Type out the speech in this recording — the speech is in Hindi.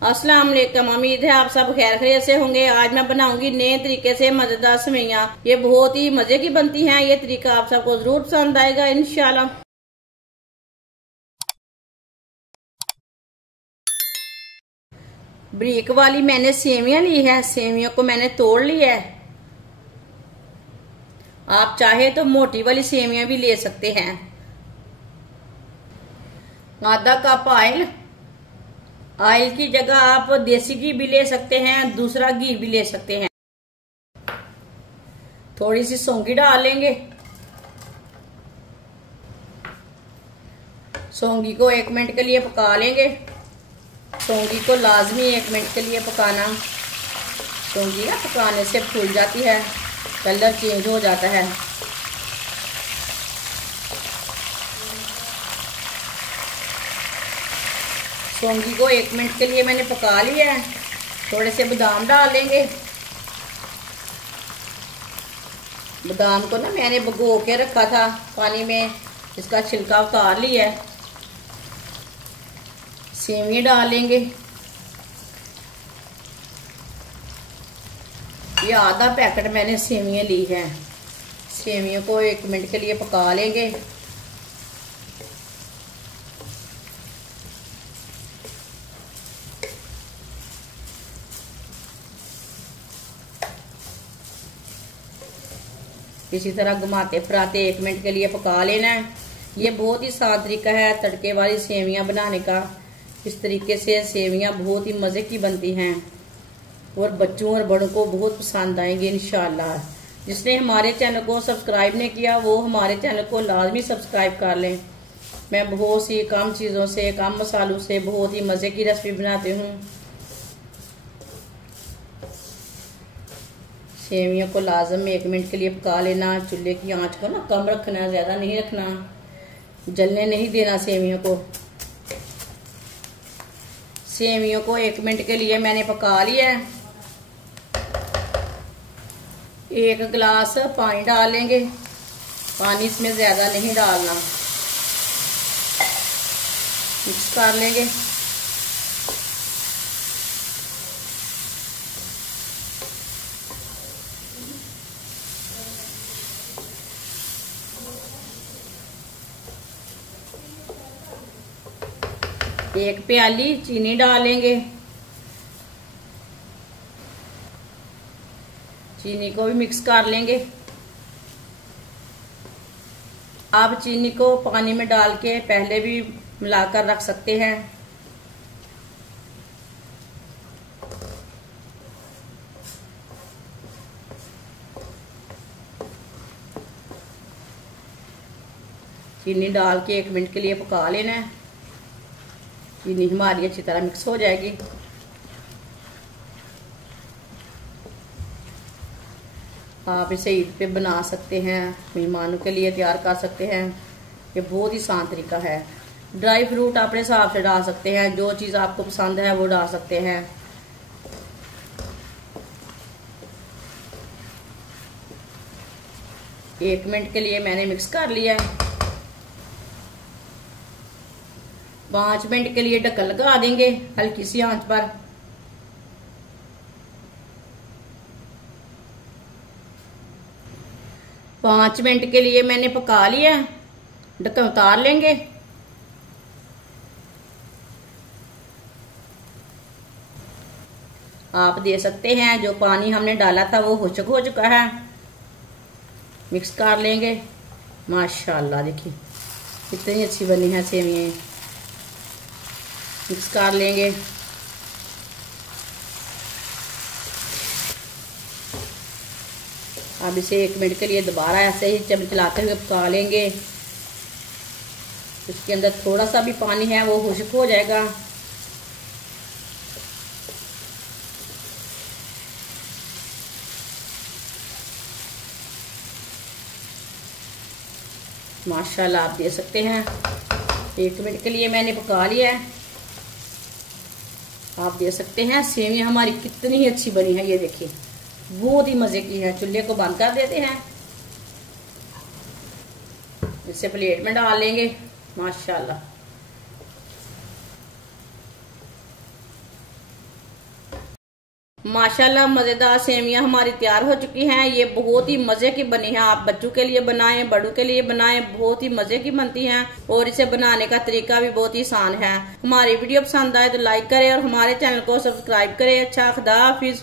अस्सलाम वालेकुम। उम्मीद है आप सब खैर खैरियत से होंगे। आज मैं बनाऊंगी नए तरीके से मजेदार सेवइयां। ये बहुत ही मजे की बनती हैं। ये तरीका आप सबको जरूर पसंद आएगा इंशाल्लाह। ब्रीक वाली मैंने सेवइयां ली है। सेवइयों को मैंने तोड़ लिया है। आप चाहे तो मोटी वाली सेवइयां भी ले सकते हैं। आधा कप ऑयल की जगह आप देसी घी भी ले सकते हैं, दूसरा घी भी ले सकते हैं। थोड़ी सी सौंगी डाल लेंगे। सौंगी को 1 मिनट के लिए पका लेंगे। सौंगी को लाजमी 1 मिनट के लिए पकाना। सौंगी ना पकाने से फूल जाती है, कलर चेंज हो जाता है। सौंगी को 1 मिनट के लिए मैंने पका लिया है। थोड़े से बादाम डाल लेंगे। बादाम को ना मैंने भिगो के रखा था पानी में, इसका छिलका उतार लिया है। सेवइयां डाल लेंगे। ये आधा पैकेट मैंने सेवइयां ली है। सेवइयों को 1 मिनट के लिए पका लेंगे। इसी तरह घुमाते फिराते 1 मिनट के लिए पका लेना है। ये बहुत ही आसान तरीका है तड़के वाली सेवइयां बनाने का। इस तरीके से सेवइयां बहुत ही मज़े की बनती हैं और बच्चों और बड़ों को बहुत पसंद आएंगे इंशाल्लाह। जिसने हमारे चैनल को सब्सक्राइब नहीं किया वो हमारे चैनल को लाजमी सब्सक्राइब कर लें। मैं बहुत सी कम चीज़ों से, कम मसालों से बहुत ही मज़े की रेसिपी बनाती हूँ। सेवइयों को लाजम 1 मिनट के लिए पका लेना। चूल्हे की आंच को ना कम रखना, ज़्यादा नहीं रखना, जलने नहीं देना सेवइयों को। सेवइयों को 1 मिनट के लिए मैंने पका लिया है। 1 गिलास पानी डाल लेंगे। पानी इसमें ज़्यादा नहीं डालना। मिक्स कर लेंगे। एक प्याली चीनी डालेंगे। चीनी को भी मिक्स कर लेंगे। आप चीनी को पानी में डाल के पहले भी मिलाकर रख सकते हैं। चीनी डाल के 1 मिनट के लिए पका लेना है। चीनी हमारी अच्छी तरह मिक्स हो जाएगी। आप इसे ईद पे बना सकते हैं, मेहमानों के लिए तैयार कर सकते हैं। ये बहुत ही आसान तरीका है। ड्राई फ्रूट अपने हिसाब से डाल सकते हैं, जो चीज़ आपको पसंद है वो डाल सकते हैं। एक मिनट के लिए मैंने मिक्स कर लिया है। 5 मिनट के लिए ढक्कन लगा देंगे हल्की सी आंच पर। पाँच मिनट के लिए मैंने पका लिया। ढक्कन उतार लेंगे। आप दे सकते हैं, जो पानी हमने डाला था वो हो चुका है। मिक्स कर लेंगे। माशाल्लाह देखिए कितनी अच्छी बनी है सेवइयां। मिक्स कर लेंगे। अब इसे 1 मिनट के लिए दोबारा ऐसे ही चलाते हुए पका लेंगे। इसके अंदर थोड़ा सा भी पानी है वो खुश्क हो जाएगा। माशाल्लाह आप दे सकते हैं। 1 मिनट के लिए मैंने पका लिया है। आप दे सकते हैं। सेवइयां हमारी कितनी अच्छी बनी है, ये देखिए बहुत ही मजे की है। चूल्हे को बंद कर देते हैं। इसे प्लेट में डाल लेंगे। माशाल्लाह माशाल्लाह मजेदार सेवियां हमारी तैयार हो चुकी हैं। ये बहुत ही मजे की बनी है। आप बच्चों के लिए बनाएं, बड़ों के लिए बनाएं, बहुत ही मजे की बनती हैं और इसे बनाने का तरीका भी बहुत ही आसान है। हमारी वीडियो पसंद आए तो लाइक करें और हमारे चैनल को सब्सक्राइब करें। अच्छा, खुदा हाफिज।